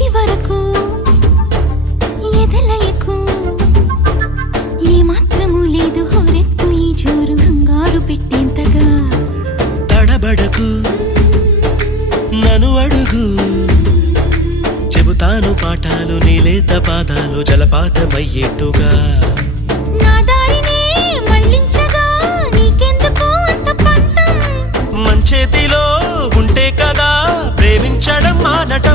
ఇది వరకు ఎదలయకు ఏ మాత్రము లేదు హోరెత్తు ఈ జోరు కంగారు పెట్టేంతగా తడబడకు నన్ను అడుగు చెబుతాను పాఠాలు నీలేత పాదాలు జలపాతమయ్యేట్టుగా నా దారినే మళ్ళించగా నీకెందుకు అంత పంతం మంచేతిలో ఉంటే కదా ప్రేమించడం మానటం